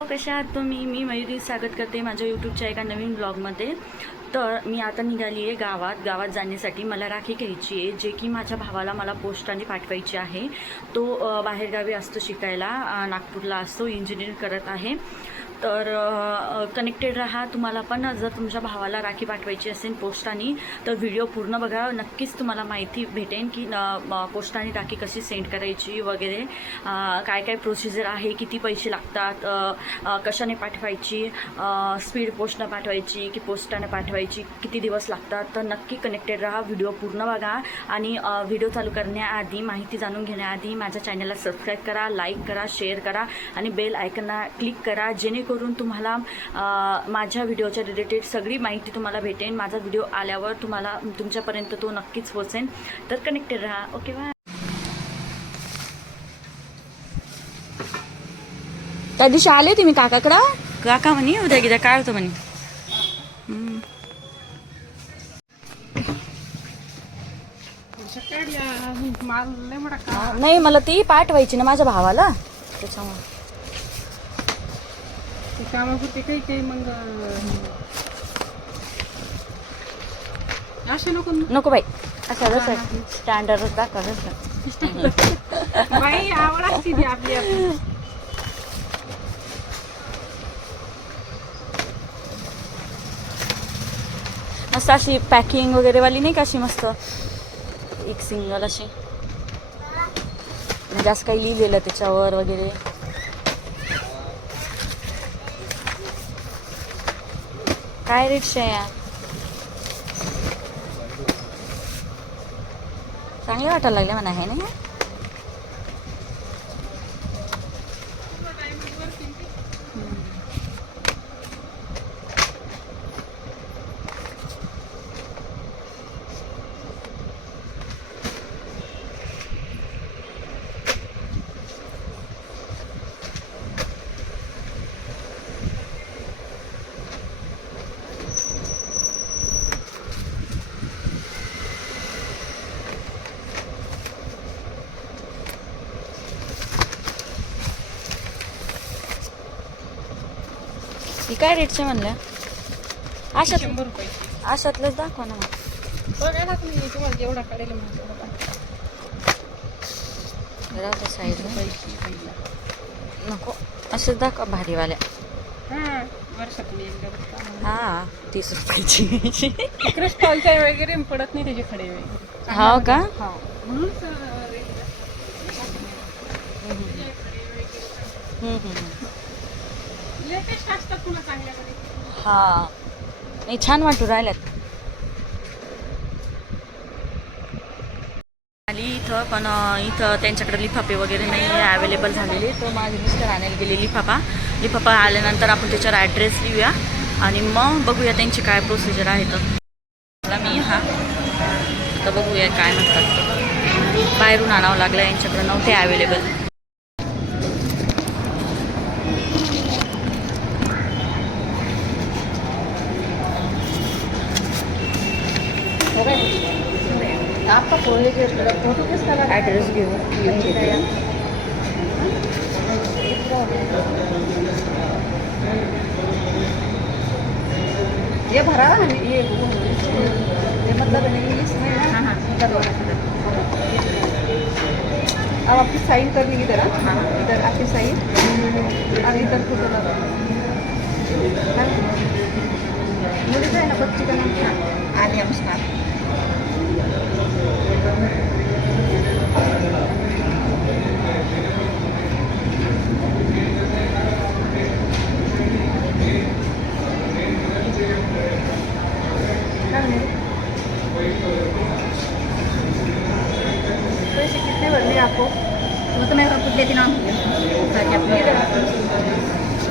कशा आहात तुम्ही? मी मयुरी स्वागत करते माझ्या यूट्यूबच्या एका नवीन ब्लॉगमध्ये. तर मी आता निघाली आहे गावात. गावात जाण्यासाठी मला राखी घ्यायची आहे जे की माझ्या भावाला मला पोस्टाने पाठवायची आहे. तो बाहेरगावी असतो शिकायला नागपूरला असतो इंजिनिअरिंग करत आहे. तर कनेक्टेड राहा. तुम्हाला पण जर तुमच्या भावाला राखी पाठवायची असेल पोस्टाने तर व्हिडिओ पूर्ण बघा. नक्कीच तुम्हाला माहिती भेटेन की न- पोस्टाने राखी कशी सेंड करायची वगैरे. काय काय प्रोसिजर आहे किती पैसे लागतात कशाने पाठवायची स्पीड पोस्टनं पाठवायची की पोस्टाने पाठवायची किती दिवस लागतात. तर नक्की कनेक्टेड राहा. व्हिडिओ पूर्ण बघा. आणि व्हिडिओ चालू करण्याआधी माहिती जाणून घेण्याआधी माझ्या चॅनलला सबस्क्राईब करा लाईक करा शेअर करा आणि बेल आयकनला क्लिक करा. जेणेकरून तुम्हाला अ, माझ्या व्हिडिओच्या रिलेटेड सगळी माहिती तुम्हाला भेटेल माझा व्हिडिओ आल्यावर तुम्हाला तुमच्यापर्यंत तो नक्कीच पोचेल तर कनेक्टेड राहा. ओके बाय त्या दिवशी आले होते मी काकाकडं? काका म्हणे उद्या गिद्या काय होतं म्हणे. नाही मला ती पाठवायची ना माझ्या भावाला. त्याच्यामुळे. ते कामापुरते काही काही मग असे नको ना. नको बाई. असं जसं स्टँडर्ड दाखवा जसं. बाई आवड असते ती आपली आपली. मस्त अशी पॅकिंग वगैरे वाली नाही का अशी मस्त? एक सिंगल अशी. म्हणजे असं काही लिहिलेलं त्याच्यावर वगैरे. काय रिक्षा आहे यार चांगले वाटायला लागले म्हणा हे ना ही काय रेटचे म्हणल्या? अशात शंभर रुपये. अशातलेच दाखवा ना मग. बघा ना तुम्ही तुम्हाला जेवढा कळेल मग तेवढा टाका. राहू द्या साईडला पैसे पहिला. नको असेच दाखवा भारीवाल्या. हा वर्षातून एकदा बघता. हा तीस रुपयाची. क्रिस्टॉलच्या वगैरे पडत नाही त्याचे खडे वगैरे. हो का? हा म्हणूनच अं, रेट हम्म, हम्म. लेटेस्ट असतात पुन्हा चांगल्याकडे हा. नाही छान वाटू राहिल्यात. आली इथं पण इथं त्यांच्याकडे लिफाफे वगैरे नाही अवेलेबल झालेले. तर माझे मिस्टर आणायला गेले लिफाफा. लिफाफा आल्यानंतर आपण त्याच्यावर ॲड्रेस लिहूया. आणि मग बघूया त्यांची काय प्रोसिजर आहे तर. मला मी हा. तर बघूया काय म्हणतात बाहेरून आणावं लागलं यांच्याकडे नव्हते अवेलेबल ॲड्रेस घेऊ लिहून घेते. ये भरा है ये. मतलब इंग्लिश में ना? हाँ अब आपकी साइन करनी इधर हाँ? इधर आपकी साइन और इधर फोटो लगा मुझे है ना बच्ची का नाम क्या आलिया मुस्कान पैसे कितने भरने आपको वो तो मैं खुद लेती ना ताकि अपने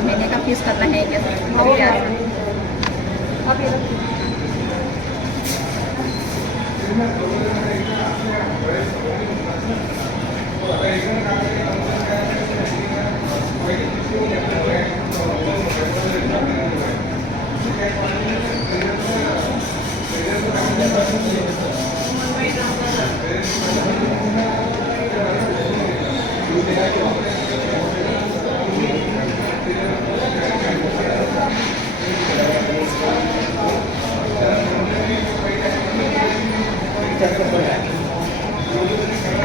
महीने का फीस करना है कैसे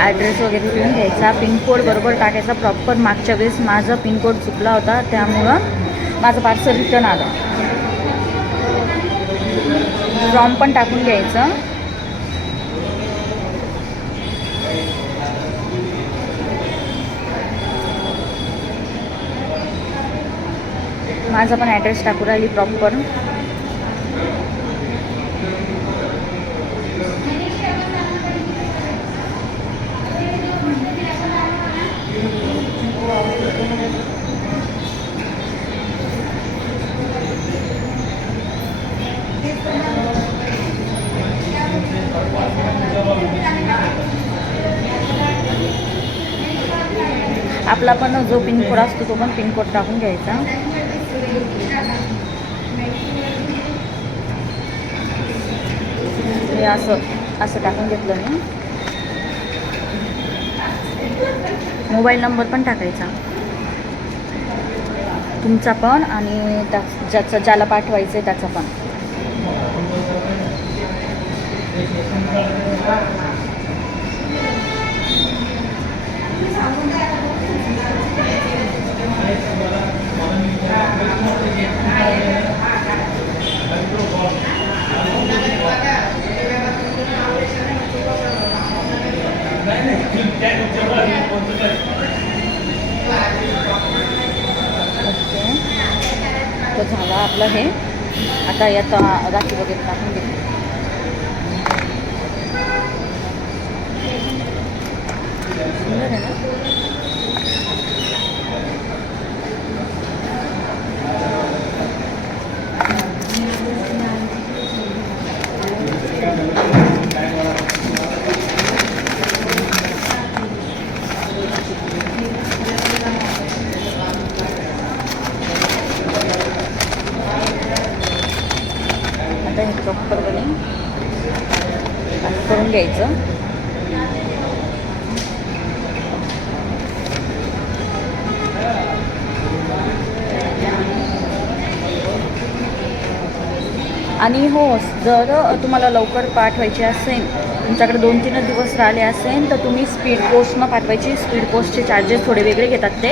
ॲड्रेस वगैरे लिहून घ्यायचा. पिनकोड बरोबर टाकायचा. प्रॉपर मागच्या वेळेस माझा पिनकोड चुकला होता. त्यामुळं माझं पार्सल रिटर्न आलं. फॉर्म पण टाकून घ्यायचं. माझा पण ॲड्रेस टाकू राहिली प्रॉपर आपला पण जो पिनकोड असतो तो पण पिनकोड टाकून घ्यायचा. हे असं असं टाकून घेतलं मी. मोबाईल नंबर पण टाकायचा. तुमचा पण आणि त्या ज्याचं ज्याला पाठवायचं आहे त्याचा पण. ओके. तो झालं आपलं हे. आता यात राखी वगैरे टाकून घेते सुंदर आहे ना? प्रॉपरपणे करून घ्यायचं. आणि हो जर तुम्हाला लवकर पाठवायचे असेल तुमच्याकडे दोन तीनच दिवस राहिले असेल तर तुम्ही स्पीड पोस्टनं पाठवायची. स्पीड पोस्टचे चार्जेस थोडे वेगळे घेतात ते.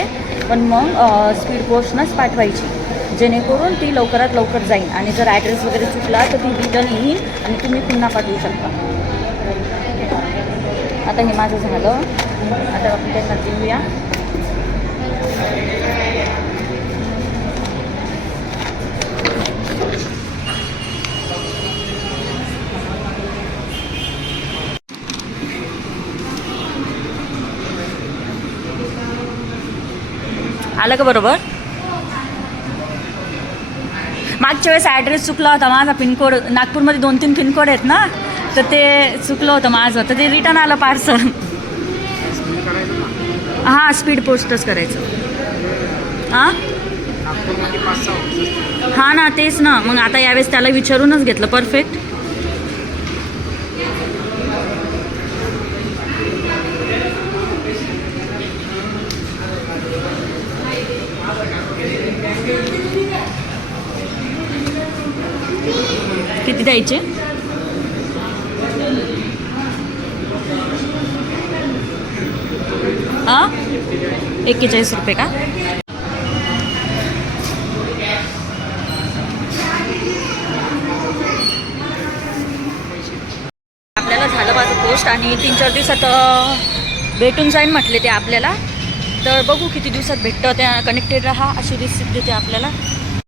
पण मग स्पीड पोस्टनंच पाठवायची. जेणेकरून ती लवकरात लवकर जाईल. आणि जर ॲड्रेस वगैरे चुकला तर ती रिटर्न येईल आणि तुम्ही पुन्हा पाठवू शकता. आता हे माझं झालं. आता आपण त्यांना देऊया. आलं का बरोबर? मागच्या वेळेस ॲड्रेस चुकला होता माझा पिनकोड नागपूरमध्ये दोन तीन पिनकोड आहेत ना तर ते चुकलं होतं माझं. तर ते रिटर्न आलं पार्सल हां स्पीड पोस्टच करायचं. हां? हां ना तेच ना. मग आता यावेळेस त्याला विचारूनच घेतलं. परफेक्ट द्यायचे. हां एक्केचाळीस रुपये का? आपल्याला झालं माझं पोस्ट आणि तीन चार दिवसात भेटून जाईन म्हटले ते आपल्याला. तर बघू किती दिवसात भेटतं त्या कनेक्टेड राहा अशी रिसिप्ट देते आपल्याला.